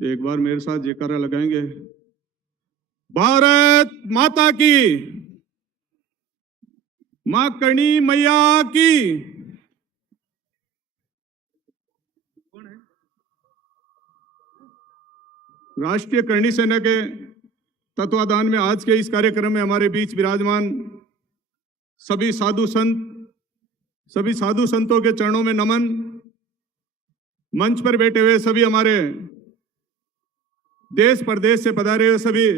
एक बार मेरे साथ जयकारा लगाएंगे। भारत माता की, मां करणी मैया की। राष्ट्रीय करणी सेना के तत्वाधान में आज के इस कार्यक्रम में हमारे बीच विराजमान सभी साधु संतों के चरणों में नमन। मंच पर बैठे हुए सभी हमारे देश प्रदेश से पधारे हुए सभी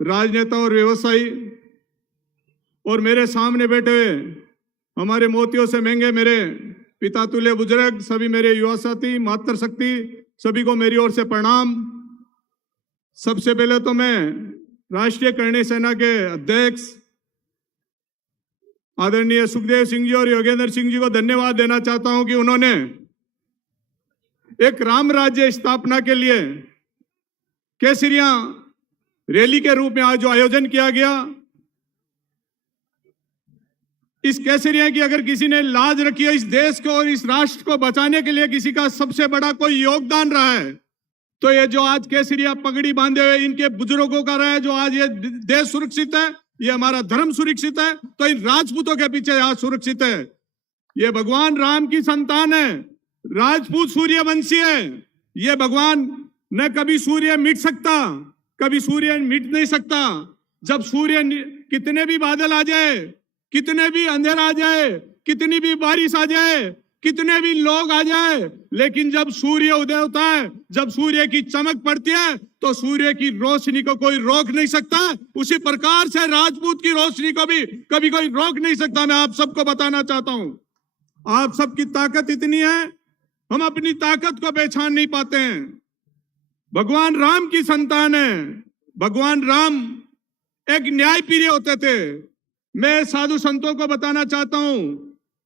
राजनेता और व्यवसायी, और मेरे सामने बैठे हुए हमारे मोतियों से महंगे मेरे पिता तुल्य बुजुर्ग, सभी मेरे युवा साथी, मातृशक्ति, सभी को मेरी ओर से प्रणाम। सबसे पहले तो मैं राष्ट्रीय करणी सेना के अध्यक्ष आदरणीय सुखदेव सिंह जी और योगेंद्र सिंह जी को धन्यवाद देना चाहता हूं कि उन्होंने एक राम राज्य स्थापना के लिए केसरिया रैली के रूप में आज जो आयोजन किया गया, इस केसरिया की अगर किसी ने लाज रखी है, इस देश को और इस राष्ट्र को बचाने के लिए किसी का सबसे बड़ा कोई योगदान रहा है, तो ये जो आज केसरिया पगड़ी बांधे हुए इनके बुजुर्गों का रहा है। जो आज ये देश सुरक्षित है, ये हमारा धर्म सुरक्षित है, तो इन राजपूतों के पीछे आज सुरक्षित है। ये भगवान राम की संतान है, राजपूत सूर्यवंशी है। ये भगवान न कभी सूर्य मिट सकता, कभी सूर्य मिट नहीं सकता। जब सूर्य कितने भी बादल आ जाए, कितने भी अंधेरा आ जाए, कितनी भी बारिश आ जाए, कितने भी लोग आ जाए, लेकिन जब सूर्य उदय होता है, जब सूर्य की चमक पड़ती है, तो सूर्य की रोशनी को कोई रोक नहीं सकता। उसी प्रकार से राजपूत की रोशनी को भी कभी कोई रोक नहीं सकता। मैं आप सबको बताना चाहता हूं, आप सबकी ताकत इतनी है, हम अपनी ताकत को पहचान नहीं पाते हैं। भगवान राम की संतान है। भगवान राम एक न्याय प्रिय होते थे। मैं साधु संतों को बताना चाहता हूं,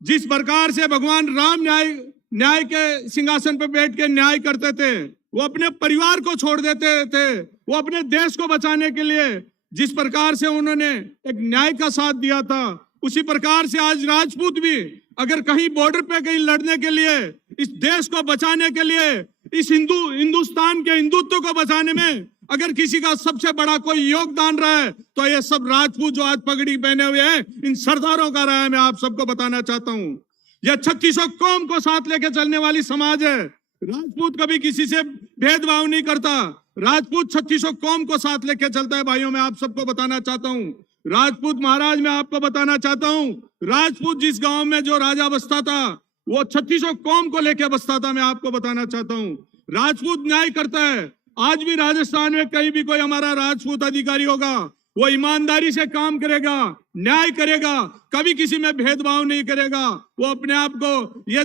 जिस प्रकार से भगवान राम न्याय के सिंहासन पर बैठ के न्याय करते थे, वो अपने परिवार को छोड़ देते थे, वो अपने देश को बचाने के लिए जिस प्रकार से उन्होंने एक न्याय का साथ दिया था, उसी प्रकार से आज राजपूत भी अगर कहीं बॉर्डर पे कहीं लड़ने के लिए, इस देश को बचाने के लिए, इस हिंदुस्तान के हिंदुत्व को बचाने में अगर किसी का सबसे बड़ा कोई योगदान रहा है, तो ये सब राजपूत जो आज पगड़ी पहने हुए हैं, इन सरदारों का रहा है। मैं आप सबको बताना चाहता हूं, यह 3600 कौम को साथ लेकर चलने वाली समाज है। राजपूत कभी किसी से भेदभाव नहीं करता। राजपूत 3600 कौम को साथ लेकर चलता है। भाइयों, मैं आप सबको बताना चाहता हूं, राजपूत महाराज, मैं आपको बताना चाहता हूं, राजपूत जिस गांव में जो राजा बसता था, वो 3600 कौम को लेकर बसता था। मैं आपको बताना चाहता हूं, राजपूत न्याय करता है। आज भी राजस्थान में कहीं भी कोई हमारा राजपूत अधिकारी होगा, वो ईमानदारी से काम करेगा, न्याय करेगा, कभी किसी में भेदभाव नहीं करेगा। वो अपने आप को ये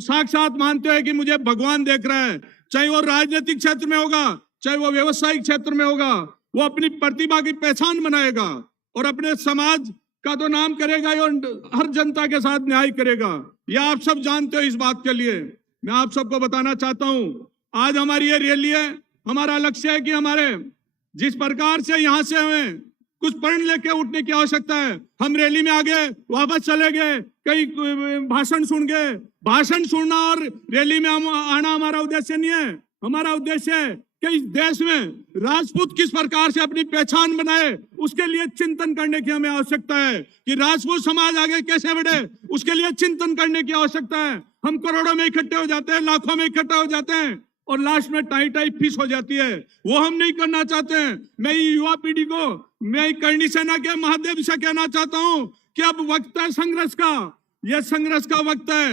साक्षात मानते हैं कि मुझे भगवान देख रहा है। चाहे वो राजनीतिक क्षेत्र में होगा, चाहे वो व्यवसायिक क्षेत्र में होगा, वो अपनी प्रतिभा की पहचान बनाएगा और अपने समाज का तो नाम करेगा और हर जनता के साथ न्याय करेगा। यह आप सब जानते हो। इस बात के लिए मैं आप सबको बताना चाहता हूं, आज हमारी ये रैली है, हमारा लक्ष्य है कि हमारे जिस प्रकार से यहाँ से हमें कुछ पढ़ लेके उठने की आवश्यकता है, हम रैली में आ गए, वापस चले गए, कई भाषण सुन गए। भाषण सुनना और रैली में आना हमारा उद्देश्य नहीं है। हमारा उद्देश्य है कि इस देश में राजपूत किस प्रकार से अपनी पहचान बनाए, उसके लिए चिंतन करने की हमें आवश्यकता है। कि राजपूत समाज आगे कैसे बढ़े, उसके लिए चिंतन करने की आवश्यकता है। हम करोड़ों में इकट्ठे हो जाते हैं, लाखों में इकट्ठा हो जाते हैं और लास्ट में टाई फीस हो जाती है। वो हम नहीं करना चाहते हैं। मैं युवा पीढ़ी को, मैं करणी सेना के महादेव से कहना चाहता हूं कि अब वक्त है संघर्ष का। यह संघर्ष का वक्त है।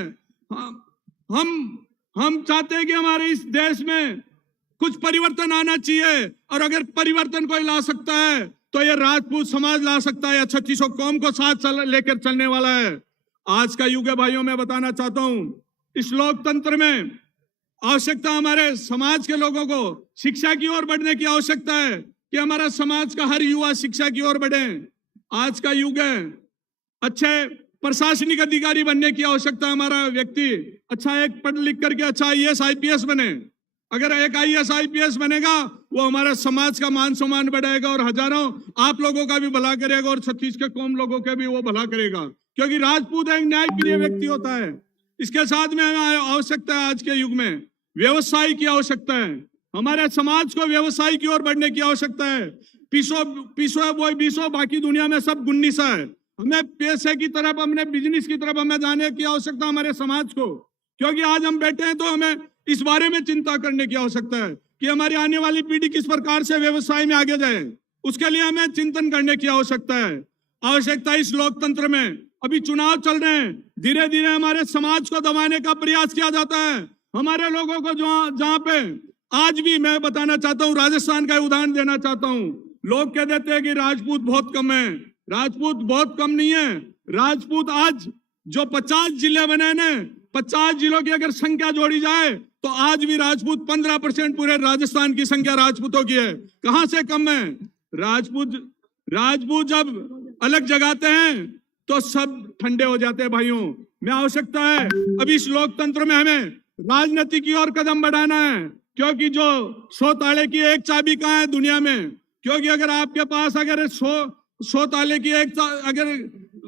हम चाहते हैं कि हमारे इस देश में कुछ परिवर्तन आना चाहिए, और अगर परिवर्तन कोई ला सकता है तो ये राजपूत समाज ला सकता है। 3600 कौम को साथ लेकर चलने वाला है। आज का युग है भाइयों, मैं बताना चाहता हूं, इस लोकतंत्र में आवश्यकता हमारे समाज के लोगों को शिक्षा की ओर बढ़ने की आवश्यकता है कि हमारा समाज का हर युवा शिक्षा की ओर बढ़े। आज का युग है, अच्छे प्रशासनिक अधिकारी बनने की आवश्यकता है। हमारा व्यक्ति अच्छा एक पढ़ लिख करके अच्छा IAS IPS बने। अगर एक IAS IPS बनेगा, वो हमारा समाज का मान सम्मान बढ़ाएगा और हजारों आप लोगों का भी भला करेगा और 36 के कौम लोगों के भी वो भला करेगा। क्योंकि राजपूत एक न्याय प्रिय व्यक्ति होता है। इसके साथ में हमें आवश्यकता है आज के युग में व्यवसाय की आवश्यकता है। हमारे समाज को व्यवसाय की ओर बढ़ने की आवश्यकता है। पीसो पीसो है वो बीसो, बाकी दुनिया में सब गुन्नीसा है। हमें पैसे की तरफ, हमने बिजनेस की तरफ हमें जाने की आवश्यकता हमारे समाज को, क्योंकि आज हम बैठे हैं तो हमें इस बारे में चिंता करने की आवश्यकता है कि हमारी आने वाली पीढ़ी किस प्रकार से व्यवसाय में आगे जाए। उसके लिए हमें चिंतन करने की आवश्यकता है। आवश्यकता इस लोकतंत्र में, अभी चुनाव चल रहे हैं, धीरे धीरे हमारे समाज को दबाने का प्रयास किया जाता है। हमारे लोगों को जहां पे आज भी, मैं बताना चाहता हूं, राजस्थान का उदाहरण देना चाहता हूं। लोग कह देते हैं कि राजपूत बहुत कम है। राजपूत बहुत कम नहीं है। राजपूत आज जो 50 जिले बने ना, 50 जिलों की अगर संख्या जोड़ी जाए तो आज भी राजपूत 15% पूरे राजस्थान की संख्या राजपूतों की है। कहां से कम है? राजपूत जब अलग जगाते हैं तो सब ठंडे हो जाते हैं। भाइयों, में आवश्यकता है अभी इस लोकतंत्र में हमें राजनीति की ओर कदम बढ़ाना है, क्योंकि जो 100 ताले की एक चाबी कहाँ है दुनिया में? क्योंकि अगर आपके पास अगर 100 ताले की अगर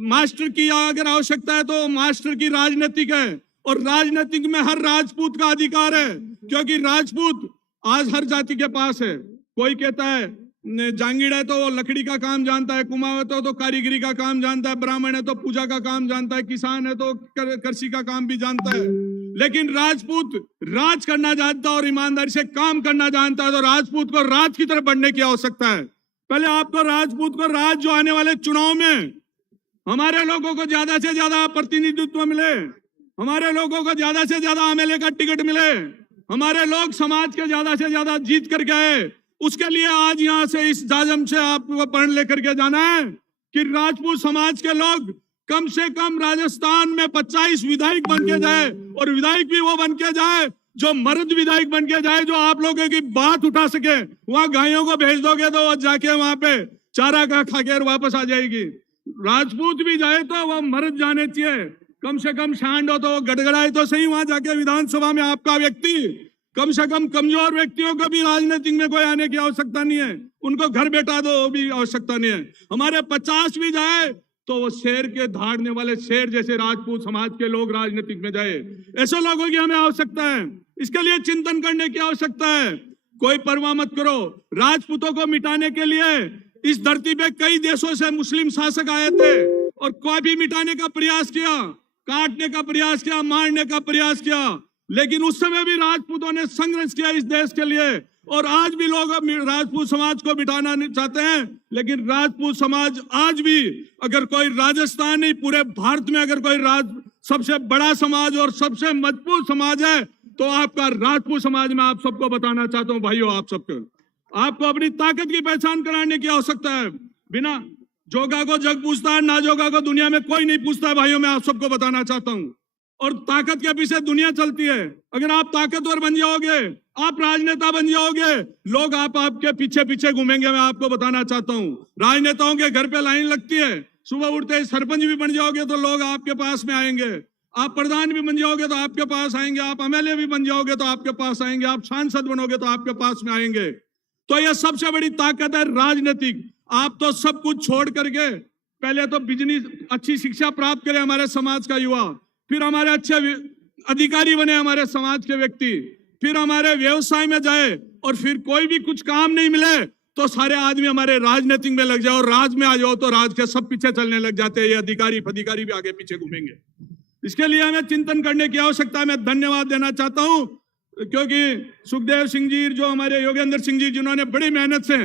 मास्टर की अगर आवश्यकता है तो मास्टर की राजनीतिक है, और राजनीतिक में हर राजपूत का अधिकार है, क्योंकि राजपूत आज हर जाति के पास है। कोई कहता है जांगीड़ है तो वो लकड़ी का काम जानता है, कुमाऊं है तो कारीगरी का काम जानता है, ब्राह्मण है तो पूजा का काम जानता है, किसान है तो कृषि का काम भी जानता है। लेकिन राजपूत राज करना जानता और ईमानदारी से काम करना जानता है, तो राजपूत को राज की तरफ बढ़ने की आवश्यकता है। पहले आपको राजपूत को राज, जो आने वाले चुनाव में हमारे लोगों को ज्यादा से ज्यादा प्रतिनिधित्व मिले, हमारे लोगों को ज्यादा से ज्यादा एमएलए का टिकट मिले, हमारे लोग समाज के ज्यादा से ज्यादा जीत करके आए, उसके लिए आज यहां से इस जाजम से आपको पढ़ लेकर के जाना है कि राजपूत समाज के लोग कम से कम राजस्थान में 25 विधायक बन के जाए, और विधायक भी वो बन के जाए जो मर्द विधायक बन के जाए, जो आप लोगों की बात उठा सके। वहां गायों को भेज दोगे तो वो जाके वहां पे चारा का खाकर वापस आ जाएगी। राजपूत भी जाए तो वो मर्द जाने चाहिए, कम से कम शांड हो तो वो गड़गड़ाए तो सही वहां जाके विधानसभा में आपका व्यक्ति। कम से कम कमजोर व्यक्तियों को भी राजनीति में कोई आने की आवश्यकता नहीं है, उनको घर बैठा दो, वो भी आवश्यकता नहीं है। हमारे 50 भी जाए तो वो शेर के धाड़ने वाले शेर जैसे राजपूत समाज के लोग राजनीतिक में जाए, ऐसे लोगों की हमें आवश्यकता है। इसके लिए चिंतन करने की आवश्यकता है। कोई परवाह मत करो, राजपूतों को मिटाने के लिए इस धरती पे कई देशों से मुस्लिम शासक आए थे और कोई भी मिटाने का प्रयास किया, काटने का प्रयास किया, मारने का प्रयास किया, लेकिन उस समय भी राजपूतों ने संघर्ष किया इस देश के लिए। और आज भी लोग राजपूत समाज को मिटाना नहीं चाहते हैं, लेकिन राजपूत समाज आज भी, अगर कोई राजस्थान नहीं पूरे भारत में अगर कोई सबसे बड़ा समाज और सबसे मजबूत समाज है तो आपका राजपूत समाज में आप सबको बताना चाहता हूं भाइयों, आप सबको आपको अपनी ताकत की पहचान कराने की आवश्यकता है। बिना जोगा को जग पूछता है, ना जोगा को दुनिया में कोई नहीं पूछता है। भाइयों, मैं आप सबको बताना चाहता हूं, और ताकत के पीछे दुनिया चलती है। अगर आप ताकतवर बन जाओगे, आप राजनेता बन जाओगे, लोग आपके पीछे पीछे घूमेंगे। मैं आपको बताना चाहता हूं, राजनेताओं के घर पे लाइन लगती है, सुबह उठते ही सरपंच भी बन जाओगे तो लोग आपके पास में आएंगे, आप प्रधान भी बन जाओगे तो आपके पास आएंगे, आप एमएलए भी बन जाओगे तो आपके पास आएंगे, आप सांसद बनोगे तो आपके पास में आएंगे। तो यह सबसे बड़ी ताकत है राजनीतिक। आप तो सब कुछ छोड़ करके पहले तो बिजनेस, अच्छी शिक्षा प्राप्त करें हमारे समाज का युवा, फिर हमारे अच्छे अधिकारी बने हमारे समाज के व्यक्ति, फिर हमारे व्यवसाय में जाए, और फिर कोई भी कुछ काम नहीं मिले तो सारे आदमी हमारे राजनीतिक में लग जाओ, और राज में आ जाओ तो राज के सब पीछे चलने लग जाते हैं। ये अधिकारी फधिकारी भी आगे पीछे घूमेंगे। इसके लिए हमें चिंतन करने की आवश्यकता है। मैं धन्यवाद देना चाहता हूं, क्योंकि सुखदेव सिंह जी, जो हमारे योगेंद्र सिंह जी, जिन्होंने बड़ी मेहनत से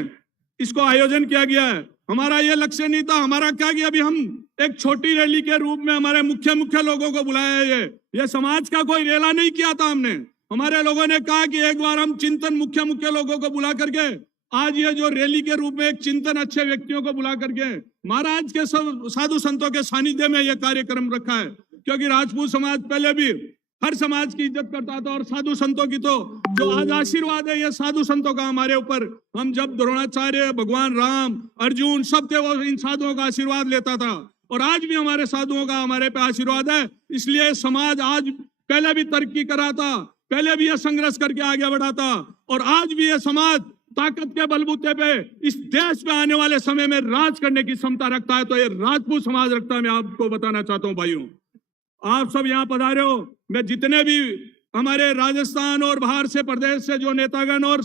इसको आयोजन किया गया है। हमारा ये लक्ष्य नहीं था, हमारा क्या कि अभी हम एक छोटी रैली के रूप में हमारे मुख्य लोगों को बुलाया है। ये समाज का कोई रेला नहीं किया था हमने। हमारे लोगों ने कहा कि एक बार हम चिंतन मुख्य लोगों को बुला करके, आज ये जो रैली के रूप में एक चिंतन अच्छे व्यक्तियों को बुला करके महाराज के सब साधु संतों के सानिध्य में यह कार्यक्रम रखा है। क्योंकि राजपूत समाज पहले भी हर समाज की इज्जत करता था, और साधु संतों की तो जो आज आशीर्वाद है ये साधु संतों का हमारे ऊपर, हम जब द्रोणाचार्य, भगवान राम, अर्जुन सब थे, वो इन साधुओं का आशीर्वाद लेता था, और आज भी हमारे साधुओं का हमारे पे आशीर्वाद है। इसलिए समाज आज पहले भी तरक्की करा था, पहले भी यह संघर्ष करके आगे बढ़ा था, और आज भी यह समाज ताकत के बलबूते पे इस देश में आने वाले समय में राज करने की क्षमता रखता है, तो ये राजपूत समाज रखता है। मैं आपको बताना चाहता हूं भाइयों, आप सब यहाँ पधारे हो। मैं जितने भी हमारे राजस्थान और बाहर से प्रदेश से जो नेतागण और